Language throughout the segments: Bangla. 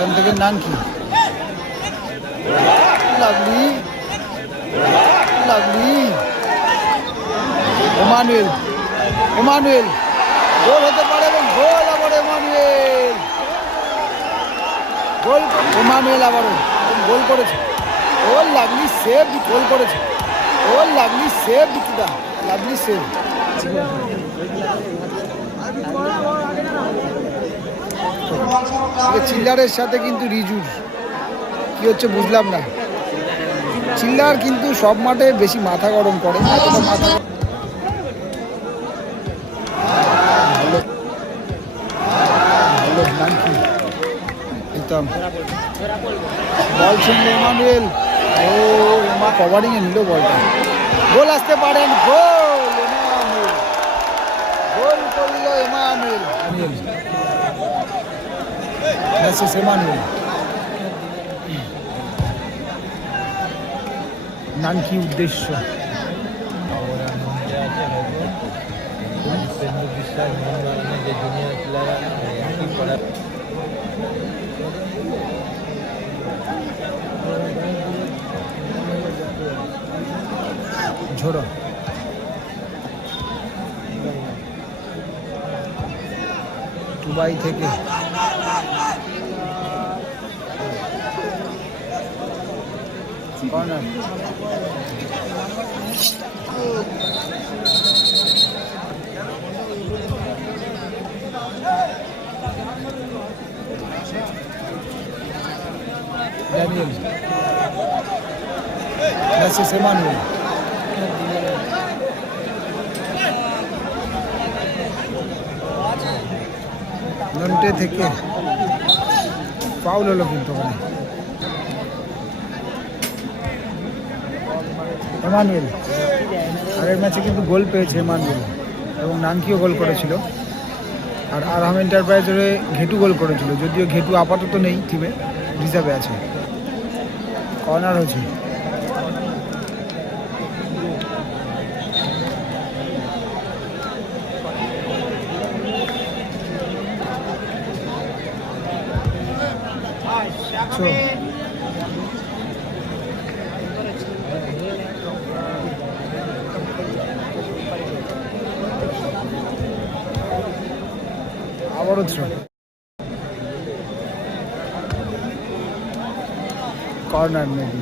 এখান থেকে Nanaki lovely lovely Emmanuel. Emmanuel. Goal হতে পারে এবং গোল আবার এমানুয়েল। গোল এমানুয়েল আবারও গোল। করেছে। ওর লাভলি সেভ, গোল করেছে। ওর লাভলি সেভ বিকিদা লাভলি সেভ। চিল্লারের সাথে কিন্তু রিজুর। কি হচ্ছে বুঝলাম না। চিল্লার কিন্তু সব মাঠে বেশি মাথা গরম করে। মাথা বল ছিনলে এমানুয়েল। ও, এমা কভারিংয়ে নিল বলটা। গোল আসতে পারেন। গোল গোল করল এমানুয়েল। Gracias, Emanuel. নাম কি উদ্দেশ্য ঝোড়ো দুবাই থেকে Daniel. Gracias, Emanuel. নন্টে থেকে ফাউল হলো কিন্তু ওখানে এমানুয়েল। আগের ম্যাচে কিন্তু গোল পেয়েছে এমানুয়েল এবং নানকিও গোল করেছিল। আর আরহাম এন্টারপ্রাইজরে ঘেটু গোল করেছিল। যদিও ঘেটু আপাতত নেই টিমে রিজার্ভে আছে। কর্নার হয়েছে So, throw corner maybe.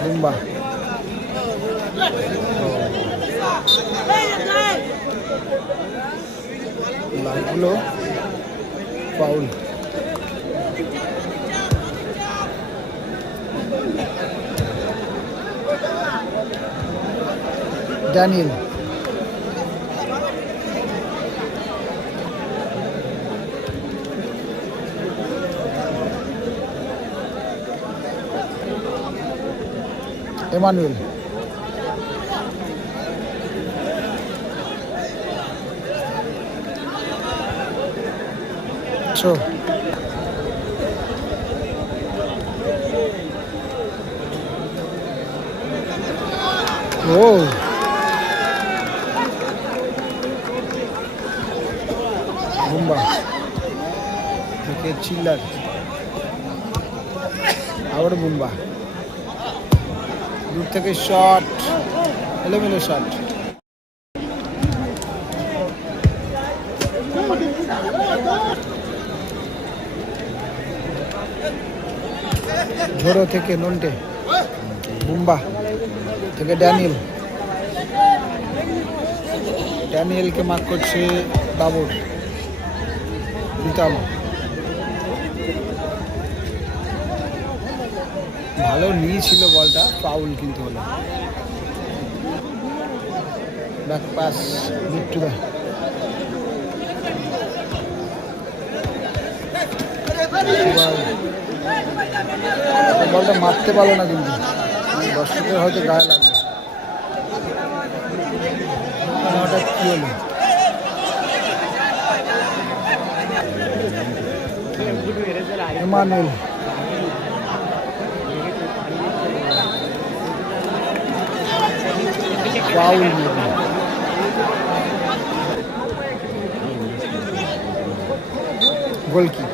Bumba লাগল Daniel Emmanuel So. Oh. Bumba থেকে চিল্লার। আবার বুম্বা দূর থেকে শট এলোমেলো শট ঝোড়ো থেকে নন্টে। বুম্বা থেকে ড্যানিয়েল। ড্যানিয়েলকে মার্ক করছে বাবর। দিতাম। ভালো নিয়েছিল বলটা ফাউল কিন্তু হলো। ব্যাক বলটা মারতে পারল না কিন্তু। দর্শকের হয়তো গায়ে লাগবে। কি হলো? পাউল গোলকিক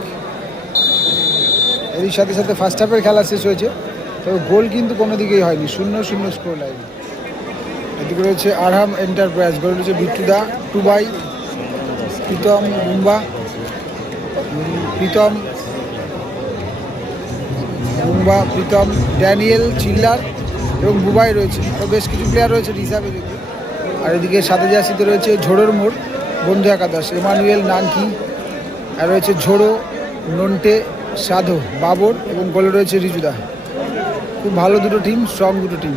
এরই সাথে সাথে ফার্স্ট হাফের খেলা শেষ হয়েছে। তবে গোল কিন্তু কোনো দিকেই হয়নি। শূন্য শূন্য স্কোর লাইন এদিকে হচ্ছে আরহাম এন্টারপ্রাইজ গোল রয়েছে বিট্টুদা, টুবাই, প্রীতম বুম্বা প্রীতম বুম্বা প্রীতম ড্যানিয়েল চিল্লার। এবং বুবাই রয়েছে। তো বেশ কিছু প্লেয়ার রয়েছে রিজার্ভে দেখি আর এদিকে সাথে জার্সিতে রয়েছে ঝোড়োর মোড়, বন্ধু একাদশ, এমানুয়েল নানকি। আর রয়েছে ঝোড়ো, নন্টে, সাধো, বাবর এবং গোলে রয়েছে রিজুদা খুব ভালো দুটো টিম স্ট্রং দুটো টিম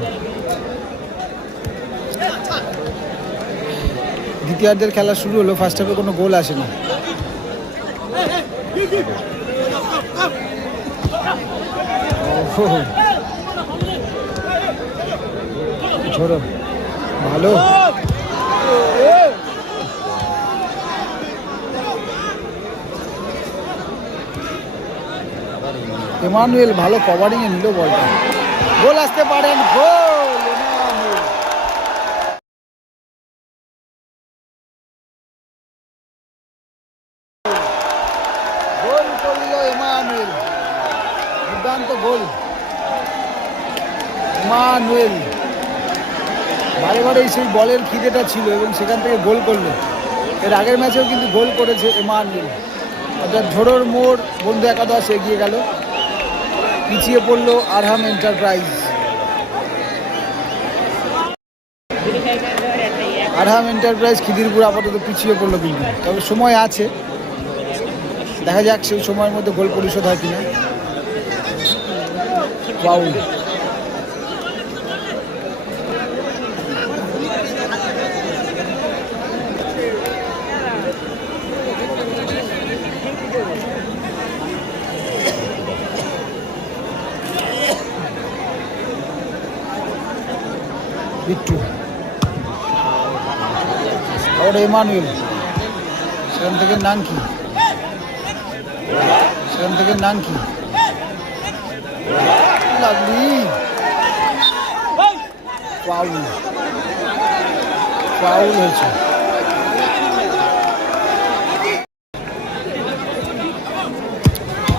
দ্বিতীয়ার্ধের খেলা শুরু হলো ফার্স্ট হাফে কোনো গোল আসে না। ওহো। ঝোড়ো ভালো। এমানুয়েল ভালো কভারিংয়ে নিল বলটা। গোল আসতে পারেন গোল। গোল গোল। এমানুয়েল। বারে বারেই সেই বলের খিদেটা ছিল এবং সেখান থেকে গোল করল। এর আগের ম্যাচেও কিন্তু গোল করেছে এমানুয়েল অর্থাৎ ঝোড়োর মোড়, বন্ধু একাদশ এগিয়ে গেল। পিছিয়ে পড়ল আরহাম এন্টারপ্রাইজ। আরহাম এন্টারপ্রাইজ খিদিরপুর আপাতত পিছিয়ে পড়ল কিন্তু। তবে সময় আছে। দেখা যাক সেই সময়ের মধ্যে গোল পরিশোধ হয় কিনা। পাউল বিট্টু আবার এমানুয়েল। সেখান থেকে নানকি। সেখান থেকে নানকি। লাভলি ফাউল ফাউল হয়েছে।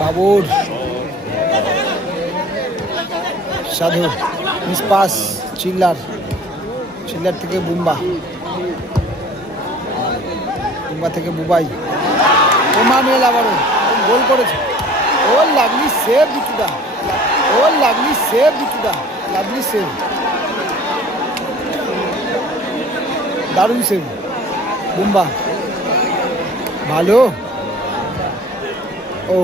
বাবুর। সাধু মিসপাস চিল্লার। চিল্লার থেকে বুম্বা। বুম্বা থেকে বুবাই ওমানুয়েল আবারও গোল করেছে। ও লাভলি সেভ বিটুদা ও লাভলি সেভ বিটুদা লাভলি সেভ। দারুণ সেভ। বুম্বা ভালো। ও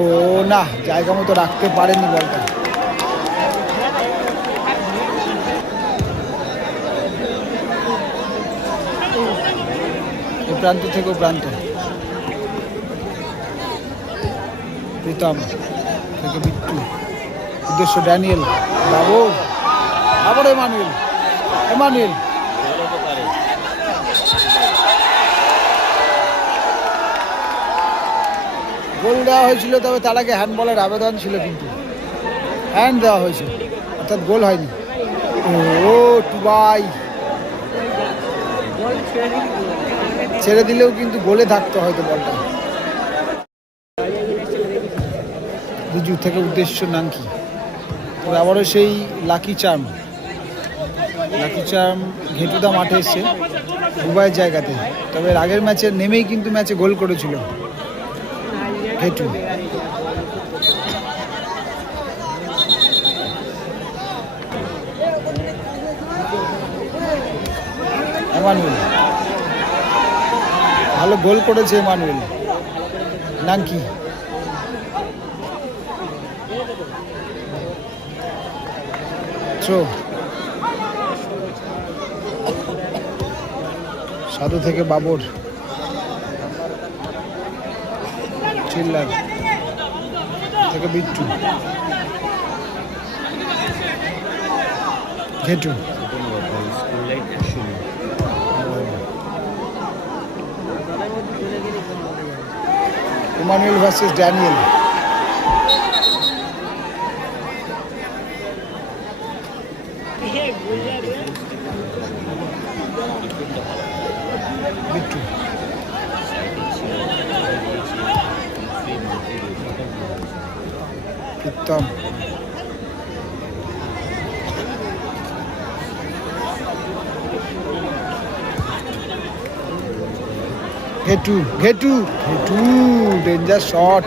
না, জায়গা মতো রাখতে পারেনি বলটা। প্রান্ত থেকে প্রান্ত। প্রীতম থেকে বিট্টু উদ্দেশ্য ড্যানিয়েল, বাবু। আবার এমানুয়েল এমানুয়েল। গোল দেওয়া হয়েছিল, তবে তার আগে হ্যান্ডবলের আবেদন ছিল কিন্তু। হ্যান্ড দেওয়া হয়েছিল অর্থাৎ গোল হয়নি। ও, টুবাই। ছেড়ে দিলেও কিন্তু গোলে থাকতো হয়তো বলটা। রিজু থেকে উদ্দেশ্য নাঙ্কি তবে আবারও সেই লাকি চার্ম। লাকি চার্ম ঘেটুদা মাঠে এসছে দুবাইয়ের জায়গাতে। তবে আগের ম্যাচে নেমেই কিন্তু ম্যাচে গোল করেছিল ঘেটু। এমানুয়েল। ভালো গোল করেছে এমানুয়েল। নাঙ্কি থ্রো সাধু থেকে বাবর। চিল্লার। থেকে Bittu. Ghetu. Emanuel versus Daniel. Então... Ghetu Ghetu Ghetu danger shot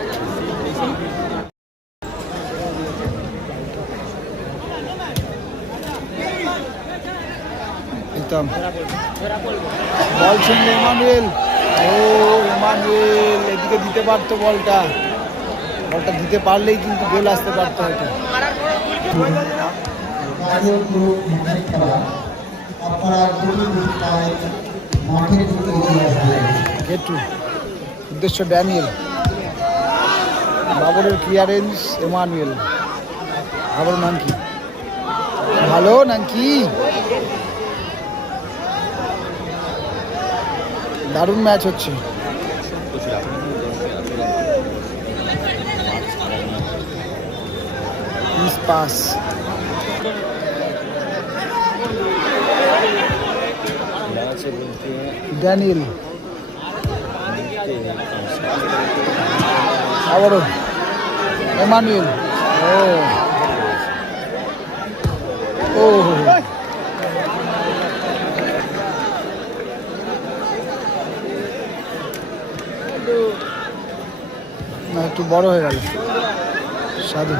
ball ছিনল Emanuel ও এমানুয়েল এদিকে দিতে পারতো বলটা। বলটা দিতে পারলেই কিন্তু গোল আসতে পারতো হয়তো। আপনারা মাঠের গেটু উদ্দেশ্য ড্যানিয়েল। বাবরের ক্লিয়ারেন্স এমানুয়েল। আবার নাঙ্কি ভালো নাঙ্কি দারুণ ম্যাচ হচ্ছে। Pass Daniel. আবারও। এমানুয়েল। ও। ও না একটু বড় হয়ে গেল। সাধু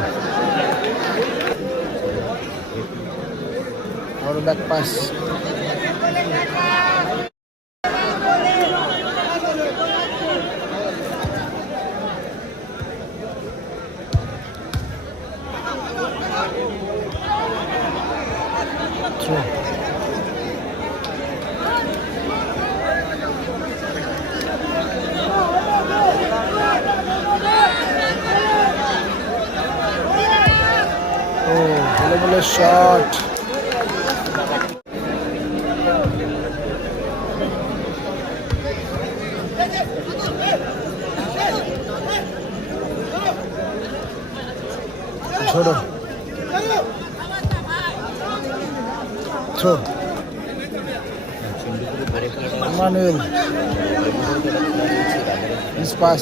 বড় ব্যাক পাস ভালো shot ছোড়ো throw Manuel. Miss pass.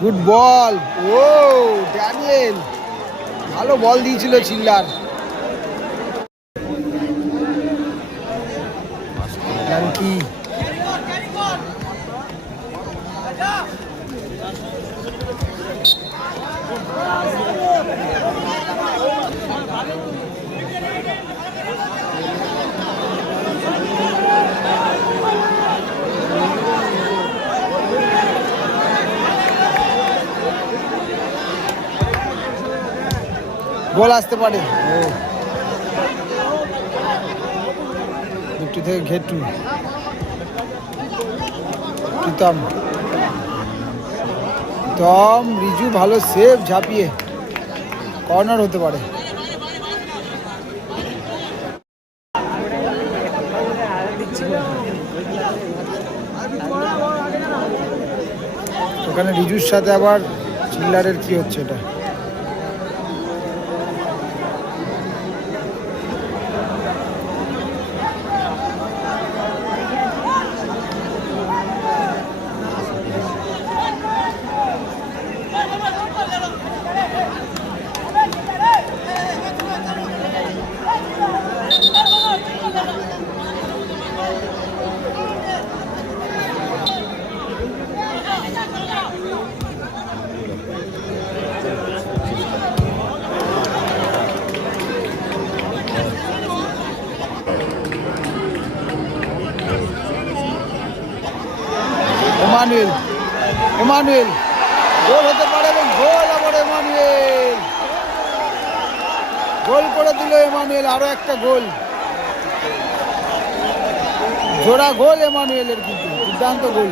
Good ball ও ড্যানিয়েল ভালো বল দিয়েছিল চিল্লার নানকি গোল আসতে পারে। বিট্টু থেকে ঘেটু। প্রীতম। প্রীতম, রিজু ভালো সেভ ঝাঁপিয়ে। কর্নার হতে পারে। ওখানে রিজুর সাথে আবার চিল্লারের কি হচ্ছে এটা? Emmanuel Emmanuel. গোল হতে পারে এবং গোল আবার এমানুয়েল। গোল করে দিল এমানুয়েল, আরও একটা গোল। জোড়া গোল এমানুয়েলের কিন্তু, দুর্দান্ত গোল।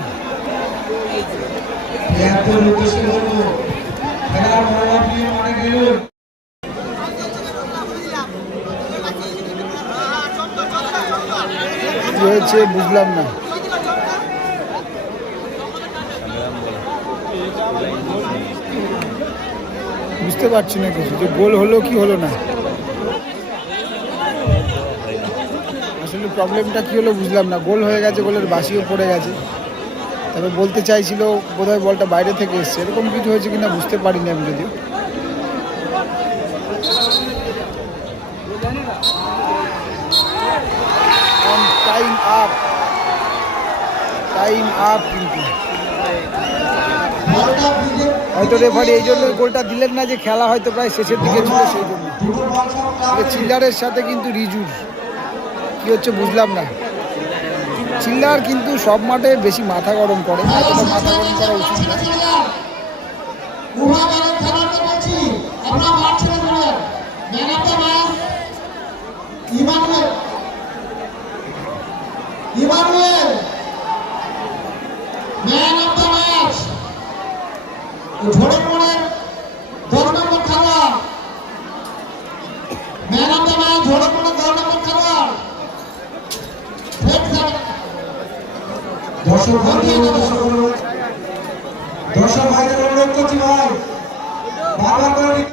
হয়েছে বুঝলাম না। বুঝতে পারছি না কিছু, যে গোল হলো কি হলো না। আসলে প্রবলেমটা কী হলো বুঝলাম না, গোল হয়ে গেছে, গোলের বাসিও পড়ে গেছে। তবে বলতে চাইছিল বোধহয় বলটা বাইরে থেকে এসছে, এরকম কিছু হয়েছে কিনা বুঝতে পারিনি আমি যদিও। টাইম আপ টাইম আপ কিন্তু। হয়তো রেফারি এই জন্য গোলটা দিলেন না যে খেলা হয়তো প্রায় শেষের দিকে ছিল সেই জন্য। চিল্লারের সাথে কিন্তু রিজুর। কি হচ্ছে বুঝলাম না। চিল্লার কিন্তু সব মাঠে বেশি মাথা গরম করে। মাথা গরম করা উচিত